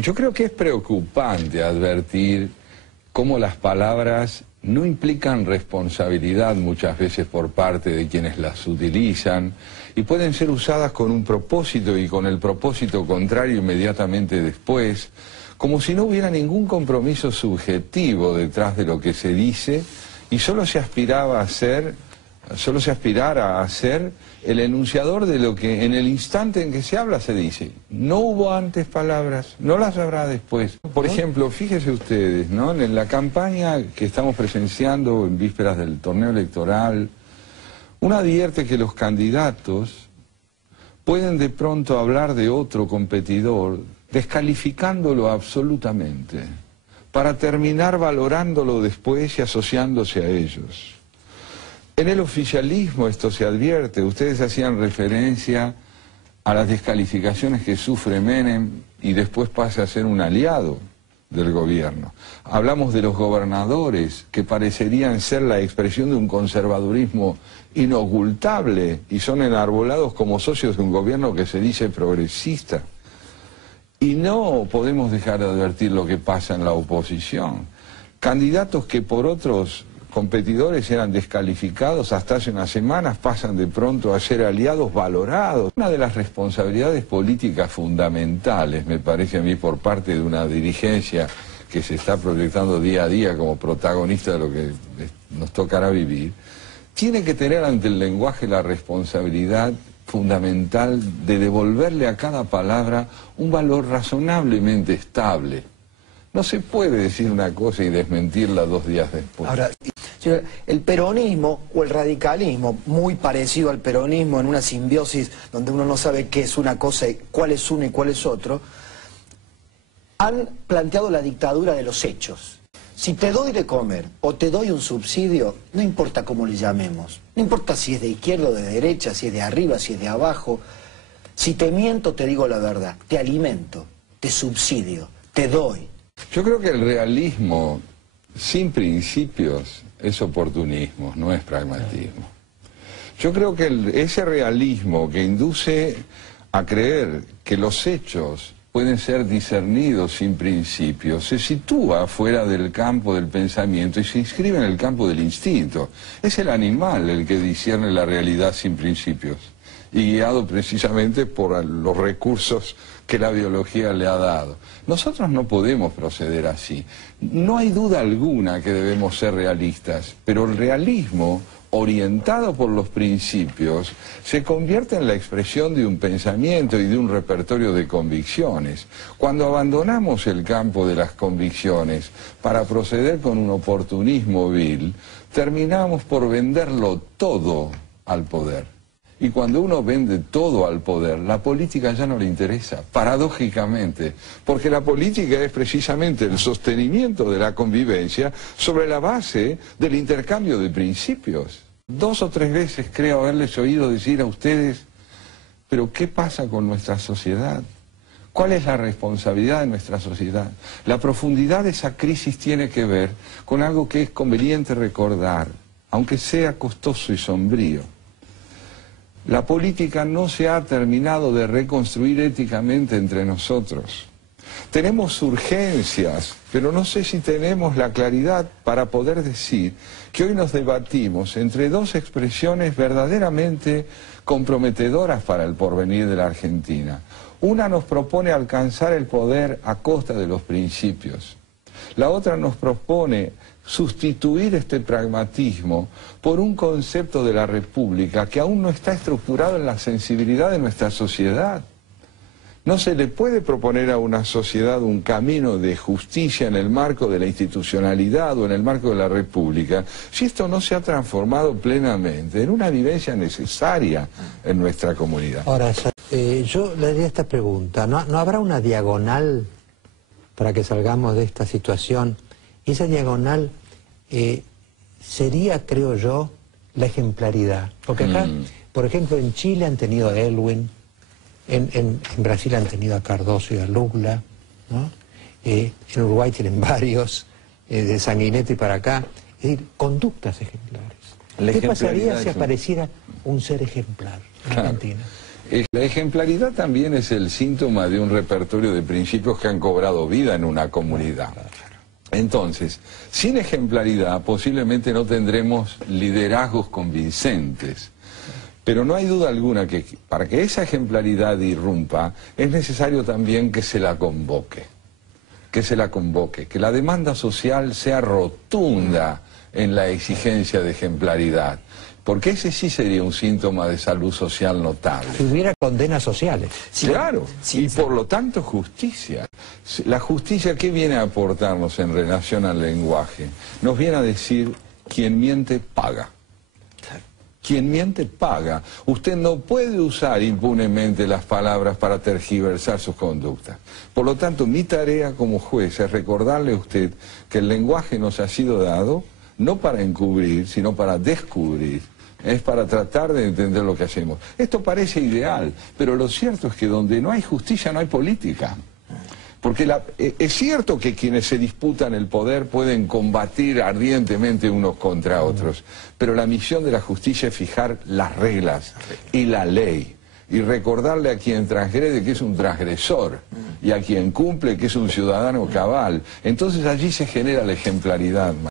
Yo creo que es preocupante advertir cómo las palabras no implican responsabilidad muchas veces por parte de quienes las utilizan y pueden ser usadas con un propósito y con el propósito contrario inmediatamente después, como si no hubiera ningún compromiso subjetivo detrás de lo que se dice y solo se aspirara a ser el enunciador de lo que en el instante en que se habla se dice. No hubo antes palabras, no las habrá después. Por ejemplo, fíjense ustedes, ¿no? En la campaña que estamos presenciando en vísperas del torneo electoral, uno advierte que los candidatos pueden de pronto hablar de otro competidor descalificándolo absolutamente, para terminar valorándolo después y asociándose a ellos. En el oficialismo esto se advierte. Ustedes hacían referencia a las descalificaciones que sufre Menem y después pasa a ser un aliado del gobierno. Hablamos de los gobernadores que parecerían ser la expresión de un conservadurismo inocultable y son enarbolados como socios de un gobierno que se dice progresista. Y no podemos dejar de advertir lo que pasa en la oposición. Candidatos que por otros competidores eran descalificados hasta hace unas semanas, pasan de pronto a ser aliados valorados. Una de las responsabilidades políticas fundamentales, me parece a mí, por parte de una dirigencia que se está proyectando día a día como protagonista de lo que nos tocará vivir, tiene que tener ante el lenguaje la responsabilidad fundamental de devolverle a cada palabra un valor razonablemente estable. No se puede decir una cosa y desmentirla 2 días después. Ahora, el peronismo o el radicalismo, muy parecido al peronismo en una simbiosis donde uno no sabe qué es una cosa, cuál es uno y cuál es otro, han planteado la dictadura de los hechos. Si te doy de comer o te doy un subsidio, no importa cómo le llamemos, no importa si es de izquierda o de derecha, si es de arriba, si es de abajo, si te miento te digo la verdad, te alimento, te subsidio, te doy. Yo creo que el realismo sin principios es oportunismo, no es pragmatismo. Yo creo que ese realismo que induce a creer que los hechos pueden ser discernidos sin principios se sitúa fuera del campo del pensamiento y se inscribe en el campo del instinto. Es el animal el que discierne la realidad sin principios y guiado precisamente por los recursos que la biología le ha dado. Nosotros no podemos proceder así. No hay duda alguna que debemos ser realistas, pero el realismo, orientado por los principios, se convierte en la expresión de un pensamiento y de un repertorio de convicciones. Cuando abandonamos el campo de las convicciones para proceder con un oportunismo vil, terminamos por venderlo todo al poder. Y cuando uno vende todo al poder, la política ya no le interesa, paradójicamente, porque la política es precisamente el sostenimiento de la convivencia sobre la base del intercambio de principios. 2 o 3 veces creo haberles oído decir a ustedes, pero ¿qué pasa con nuestra sociedad? ¿Cuál es la responsabilidad de nuestra sociedad? La profundidad de esa crisis tiene que ver con algo que es conveniente recordar, aunque sea costoso y sombrío. La política no se ha terminado de reconstruir éticamente entre nosotros. Tenemos urgencias, pero no sé si tenemos la claridad para poder decir que hoy nos debatimos entre 2 expresiones verdaderamente comprometedoras para el porvenir de la Argentina. Una nos propone alcanzar el poder a costa de los principios. La otra nos propone sustituir este pragmatismo por un concepto de la República que aún no está estructurado en la sensibilidad de nuestra sociedad. No se le puede proponer a una sociedad un camino de justicia en el marco de la institucionalidad o en el marco de la República si esto no se ha transformado plenamente en una vivencia necesaria en nuestra comunidad. Ahora, yo le haría esta pregunta. ¿No habrá una diagonal para que salgamos de esta situación? Y esa diagonal sería, creo yo, la ejemplaridad. Porque acá, por ejemplo, en Chile han tenido a Elwin, en Brasil han tenido a Cardoso y a Lula, ¿no? En Uruguay tienen varios, de Sanguinetti para acá. Es decir, conductas ejemplares. ¿Qué pasaría si apareciera un ser ejemplar en Argentina? La ejemplaridad también es el síntoma de un repertorio de principios que han cobrado vida en una comunidad. Entonces, sin ejemplaridad posiblemente no tendremos liderazgos convincentes. Pero no hay duda alguna que para que esa ejemplaridad irrumpa es necesario también que se la convoque. Que la demanda social sea rotunda en la exigencia de ejemplaridad. Porque ese sí sería un síntoma de salud social notable. Si hubiera condenas sociales. Claro, y por lo tanto justicia. La justicia, ¿qué viene a aportarnos en relación al lenguaje? Nos viene a decir, quien miente, paga. Quien miente, paga. Usted no puede usar impunemente las palabras para tergiversar sus conductas. Por lo tanto, mi tarea como juez es recordarle a usted que el lenguaje nos ha sido dado no para encubrir, sino para descubrir. Es para tratar de entender lo que hacemos. Esto parece ideal, pero lo cierto es que donde no hay justicia no hay política. Porque es cierto que quienes se disputan el poder pueden combatir ardientemente unos contra otros, pero la misión de la justicia es fijar las reglas y la ley, y recordarle a quien transgrede que es un transgresor, y a quien cumple que es un ciudadano cabal. Entonces allí se genera la ejemplaridad.